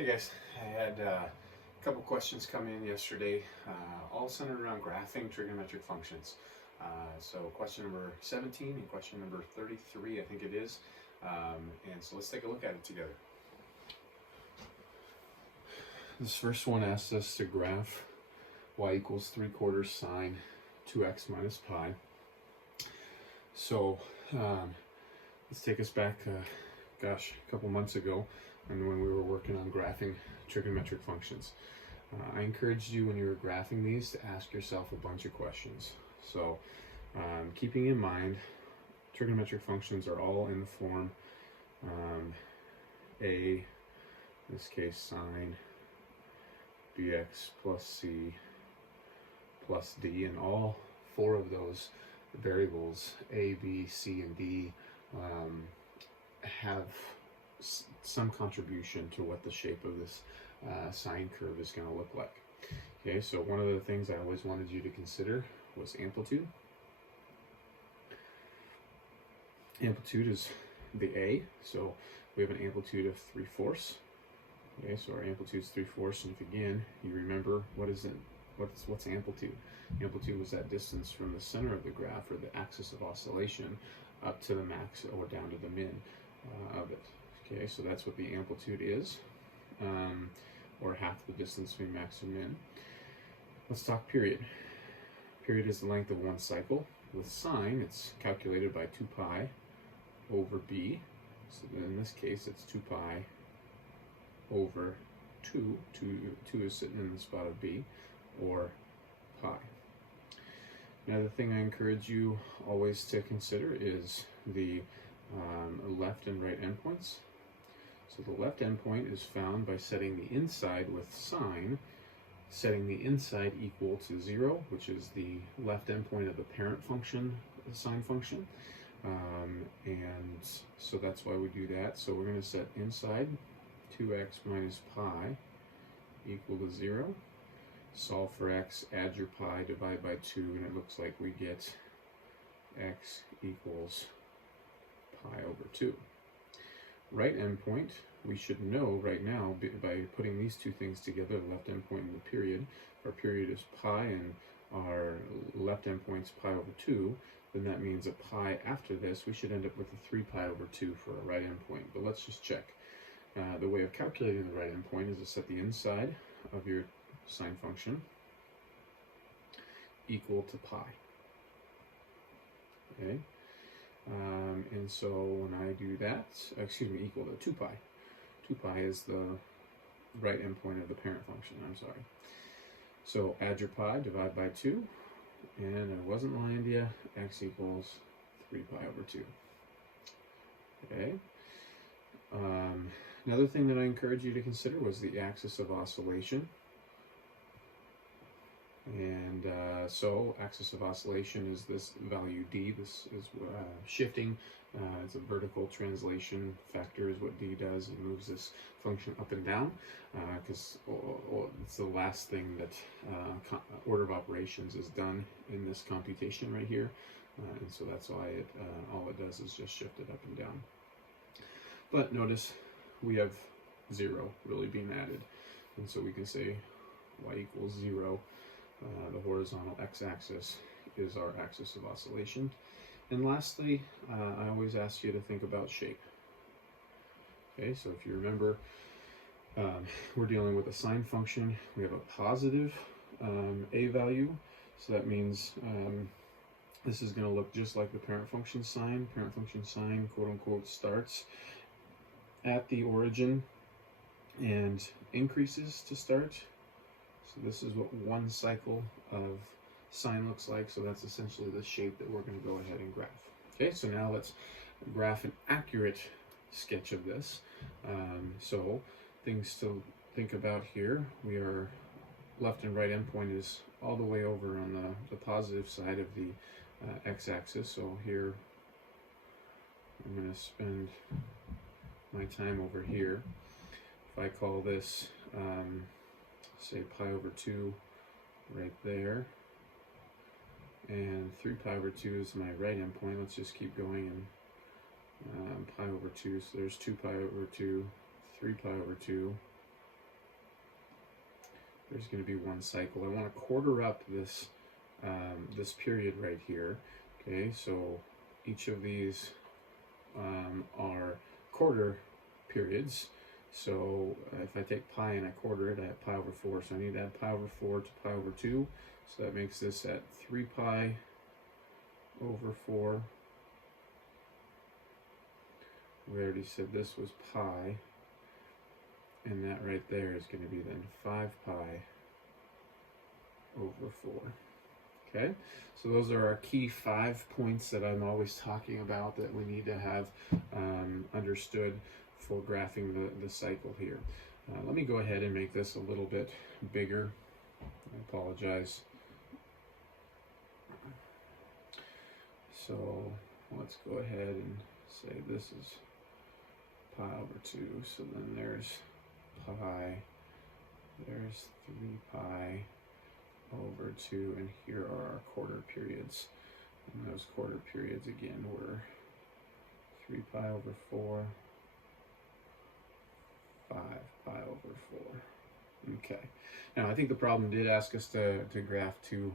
Hey guys, I had a couple questions come in yesterday, all centered around graphing trigonometric functions. So question number 17 and question number 33, I think it is. And so let's take a look at it together. This first one asks us to graph y equals 3/4 sine 2x minus pi. So let's take us back, a couple months ago, and when we were working on graphing trigonometric functions. I encouraged you when you were graphing these to ask yourself a bunch of questions. So keeping in mind, trigonometric functions are all in the form a, in this case, sine bx plus c plus d, and all four of those variables, a, b, c, and d, have some contribution to what the shape of this sine curve is going to look like. Okay, so one of the things I always wanted you to consider was amplitude. Amplitude is the A, so we have an amplitude of 3/4. Okay, so our amplitude is 3/4, and if again you remember what's amplitude? Amplitude was that distance from the center of the graph, or the axis of oscillation, up to the max or down to the min of it. Okay, so that's what the amplitude is, or half the distance between max and min. Let's talk period. Period is the length of one cycle. With sine, it's calculated by 2 pi over b. So in this case, it's 2 pi over 2. 2 is sitting in the spot of b, or pi. Now, the thing I encourage you always to consider is the left and right endpoints. So the left endpoint is found by setting the inside with sine, setting the inside equal to 0, which is the left endpoint of the parent function, the sine function. And so that's why we do that. So we're going to set inside 2x minus pi equal to 0. Solve for x, add your pi, divide by 2, and it looks like we get x equals pi over 2. Right endpoint, we should know right now by putting these two things together, the left endpoint and the period. Our period is pi and our left endpoint is pi over 2, then that means a pi after this, we should end up with a 3 pi over 2 for a right endpoint. But let's just check. The way of calculating the right endpoint is to set the inside of your sine function equal to pi. Okay? And so when I do that, equal to 2 pi. 2 pi is the right endpoint of the parent function, I'm sorry. So add your pi, divide by 2, and I wasn't lying to you, x equals 3 pi over 2. Okay? Another thing that I encourage you to consider was the axis of oscillation. And so axis of oscillation is this value d. This is shifting. It's a vertical translation factor is what d does. It moves this function up and down because it's the last thing that order of operations is done in this computation right here. And so that's why all it does is just shift it up and down. But notice we have 0 really being added. And so we can say y equals 0. The horizontal x-axis is our axis of oscillation. And lastly, I always ask you to think about shape. Okay, so if you remember, we're dealing with a sine function. We have a positive a value, so that means this is going to look just like the parent function sine. Parent function sine, quote-unquote, starts at the origin and increases to start. So this is what one cycle of sine looks like. So that's essentially the shape that we're going to go ahead and graph. Okay, so now let's graph an accurate sketch of this. So things to think about here. We are left and right endpoint is all the way over on the positive side of the x-axis. So here I'm going to spend my time over here. If I call this say pi over 2 right there, and 3 pi over 2 is my right endpoint. Let's just keep going, and pi over 2, so there's 2 pi over 2, 3 pi over 2, there's going to be one cycle. I want to quarter up this this period right here. Okay, so each of these are quarter periods. So if I take pi and I quarter it, I have pi over 4. So I need to add pi over 4 to pi over 2. So that makes this at 3 pi over 4. We already said this was pi. And that right there is going to be then 5 pi over 4. Okay, so those are our key 5 points that I'm always talking about that we need to have understood for graphing the cycle here. Let me go ahead and make this a little bit bigger. I apologize. So let's go ahead and say this is pi over 2. So then there's pi, there's 3 pi over 2, and here are our quarter periods. And those quarter periods again were 3 pi over 4, 5 pi over 4. Okay. Now I think the problem did ask us to graph two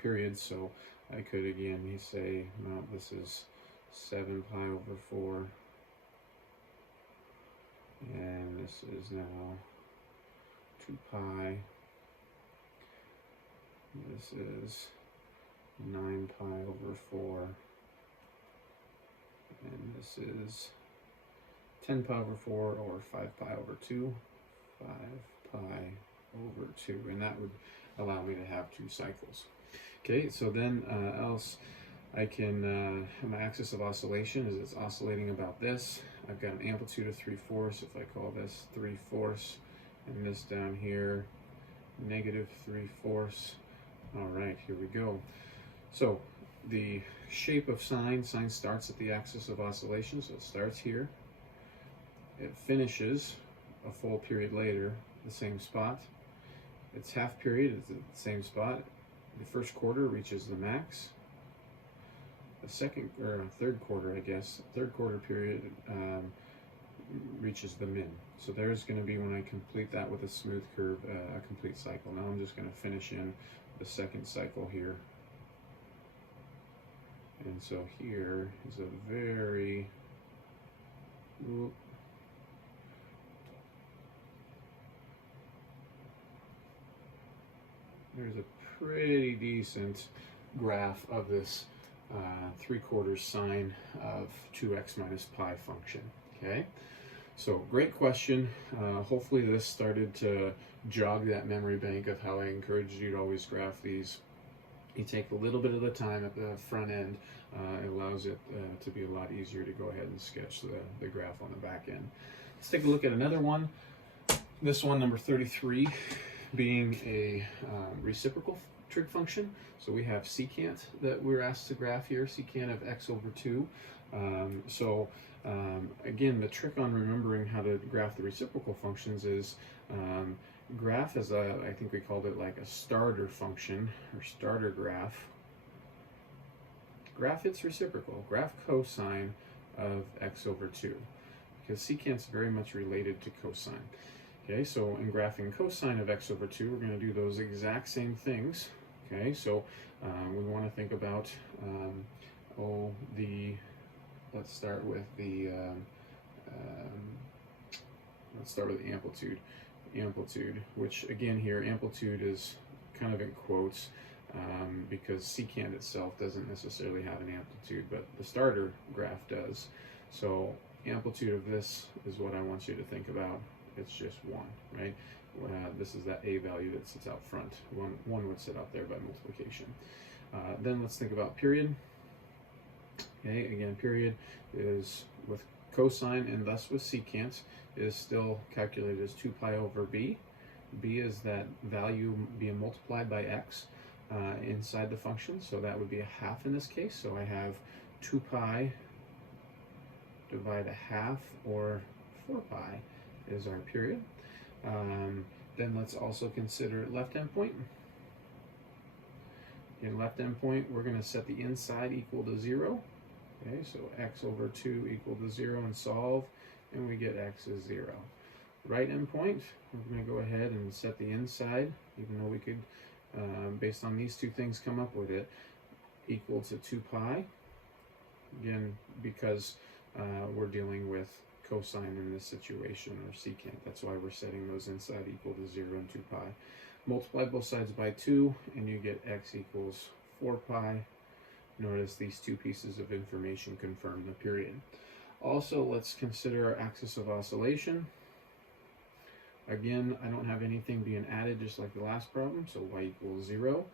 periods, so I could again say, no, this is 7 pi over 4, and this is now 2 pi. This is 9 pi over 4, and this is 10 pi over 4, or 5 pi over 2, 5 pi over 2, and that would allow me to have 2 cycles. Okay, so then else I can, my axis of oscillation is it's oscillating about this. I've got an amplitude of 3/4, if I call this 3/4, and this down here, negative 3/4. All right, here we go. So the shape of sine starts at the axis of oscillation, so it starts here. It finishes a full period later, the same spot. Its half period is at the same spot. The first quarter reaches the max. The second, or third quarter, I guess, third quarter period reaches the min. So there's going to be, when I complete that with a smooth curve, a complete cycle. Now I'm just going to finish in the second cycle here. And so here is a very, there's a pretty decent graph of this 3/4 sine of 2x minus pi function. Okay, so great question. Hopefully this started to jog that memory bank of how I encouraged you to always graph these. You take a little bit of the time at the front end. It allows it to be a lot easier to go ahead and sketch the graph on the back end. Let's take a look at another one. This one, number 33, being a reciprocal trig function. So we have secant that we're asked to graph here, secant of x over 2. Again, the trick on remembering how to graph the reciprocal functions is graph as a, I think we called it like a starter function, or starter graph. Graph its reciprocal, graph cosine of x over 2, because secant's very much related to cosine. Okay, so in graphing cosine of x over 2, we're going to do those exact same things. Okay, so we want to think about, let's start with the amplitude. Amplitude, which again here, amplitude is kind of in quotes because secant itself doesn't necessarily have an amplitude, but the starter graph does. So amplitude of this is what I want you to think about. It's just 1, right? This is that a value that sits out front. One would sit out there by multiplication. Then let's think about period. Okay, again, period is with cosine and thus with secant is still calculated as 2 pi over b. B is that value being multiplied by x inside the function, so that would be a half in this case. So I have 2 pi divide a half, or 4 pi is our period. Then let's also consider left endpoint. In left endpoint, we're going to set the inside equal to 0. Okay, so x over 2 equal to 0 and solve, and we get x is 0. right endpoint, we're going to go ahead and set the inside, even though we could, based on these two things, come up with it, equal to 2 pi. Again, because we're dealing with cosine in this situation, or secant. That's why we're setting those inside equal to 0 and 2 pi. Multiply both sides by 2, and you get x equals 4 pi. Notice these two pieces of information confirm the period. Also, let's consider our axis of oscillation. Again, I don't have anything being added just like the last problem, so y equals 0.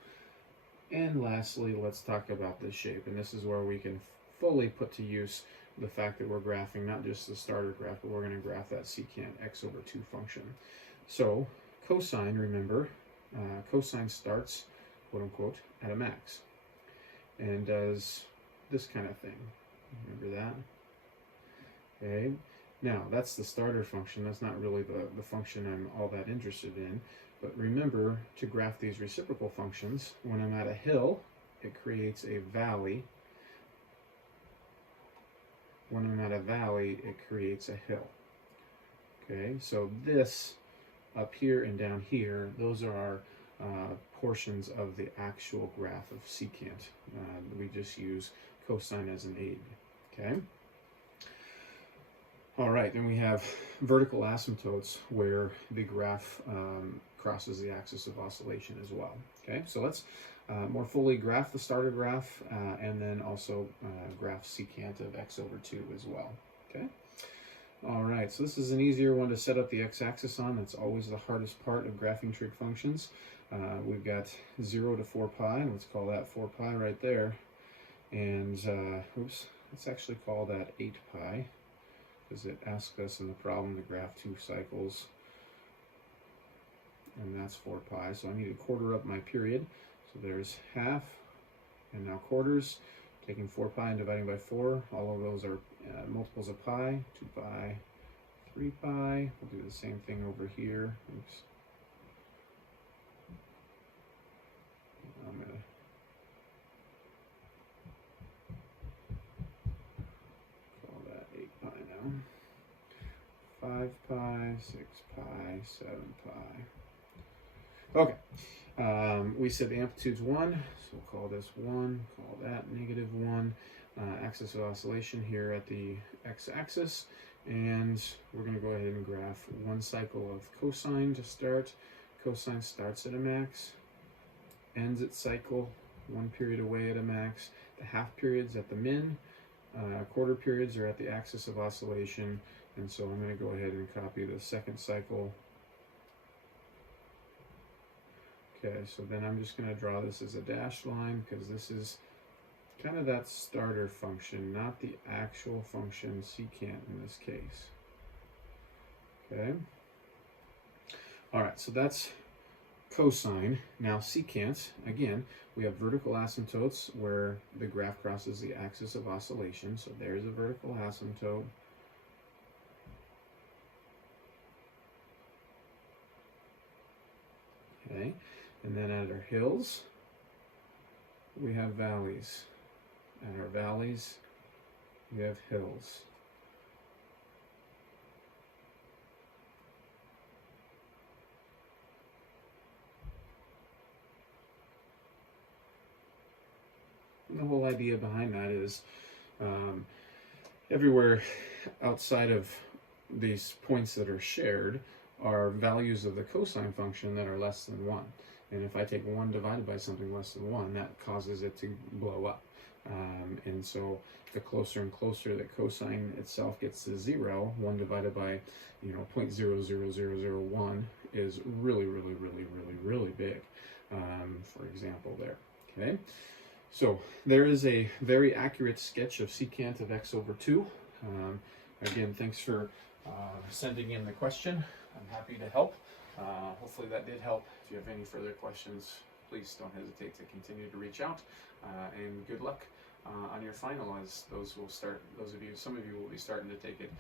And lastly, let's talk about this shape, and this is where we can fully put to use the fact that we're graphing not just the starter graph, but we're going to graph that secant x over 2 function. So cosine, remember, cosine starts, quote unquote, at a max and does this kind of thing. Remember that? Okay. Now, that's the starter function. That's not really the function I'm all that interested in. But remember, to graph these reciprocal functions, when I'm at a hill, it creates a valley. When I'm at a valley, it creates a hill. Okay, so this up here and down here, those are our portions of the actual graph of secant. We just use cosine as an aid. Okay. All right, then we have vertical asymptotes where the graph crosses the axis of oscillation as well. Okay, so let's more fully graph the starter graph and then also graph secant of x over 2 as well. Okay. All right, so this is an easier one to set up the x-axis on. That's always the hardest part of graphing trig functions. We've got 0 to 4 pi. Let's call that 4 pi right there. And, oops, let's actually call that 8 pi. Because it asks us in the problem to graph 2 cycles, and that's 4 pi. So I need to quarter up my period. So there's half, and now quarters. Taking 4 pi and dividing by 4, all of those are multiples of pi. 2 pi, 3 pi. We'll do the same thing over here. Oops. I'm going to call that 8 pi now. 5 pi, 6 pi, 7 pi. Okay, we said the amplitude's 1, so we'll call this 1, call that -1. Axis of oscillation here at the x-axis, and we're going to go ahead and graph one cycle of cosine to start. Cosine starts at a max, ends its cycle 1 period away at a max. The half periods at the min, quarter periods are at the axis of oscillation, and so I'm going to go ahead and copy the second cycle. Okay, so then I'm just going to draw this as a dashed line because this is kind of that starter function, not the actual function secant in this case. Okay. All right, so that's cosine. Now secant, again, we have vertical asymptotes where the graph crosses the axis of oscillation. So there's a vertical asymptote. Okay, and then at our hills, we have valleys. At our valleys, we have hills. And the whole idea behind that is everywhere outside of these points that are shared are values of the cosine function that are less than 1. And if I take 1 divided by something less than 1, that causes it to blow up. And so the closer and closer that cosine itself gets to 0, 1 divided by, 0.00001 is really, really, really, really, really big, for example there. Okay, so there is a very accurate sketch of secant of x over 2. Again, thanks for sending in the question. I'm happy to help. Hopefully that did help. If you have any further questions, please don't hesitate to continue to reach out. And good luck on your final, as some of you will be starting to take it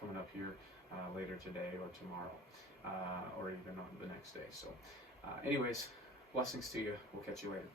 coming up here later today or tomorrow, or even on the next day. So anyways, blessings to you. We'll catch you later.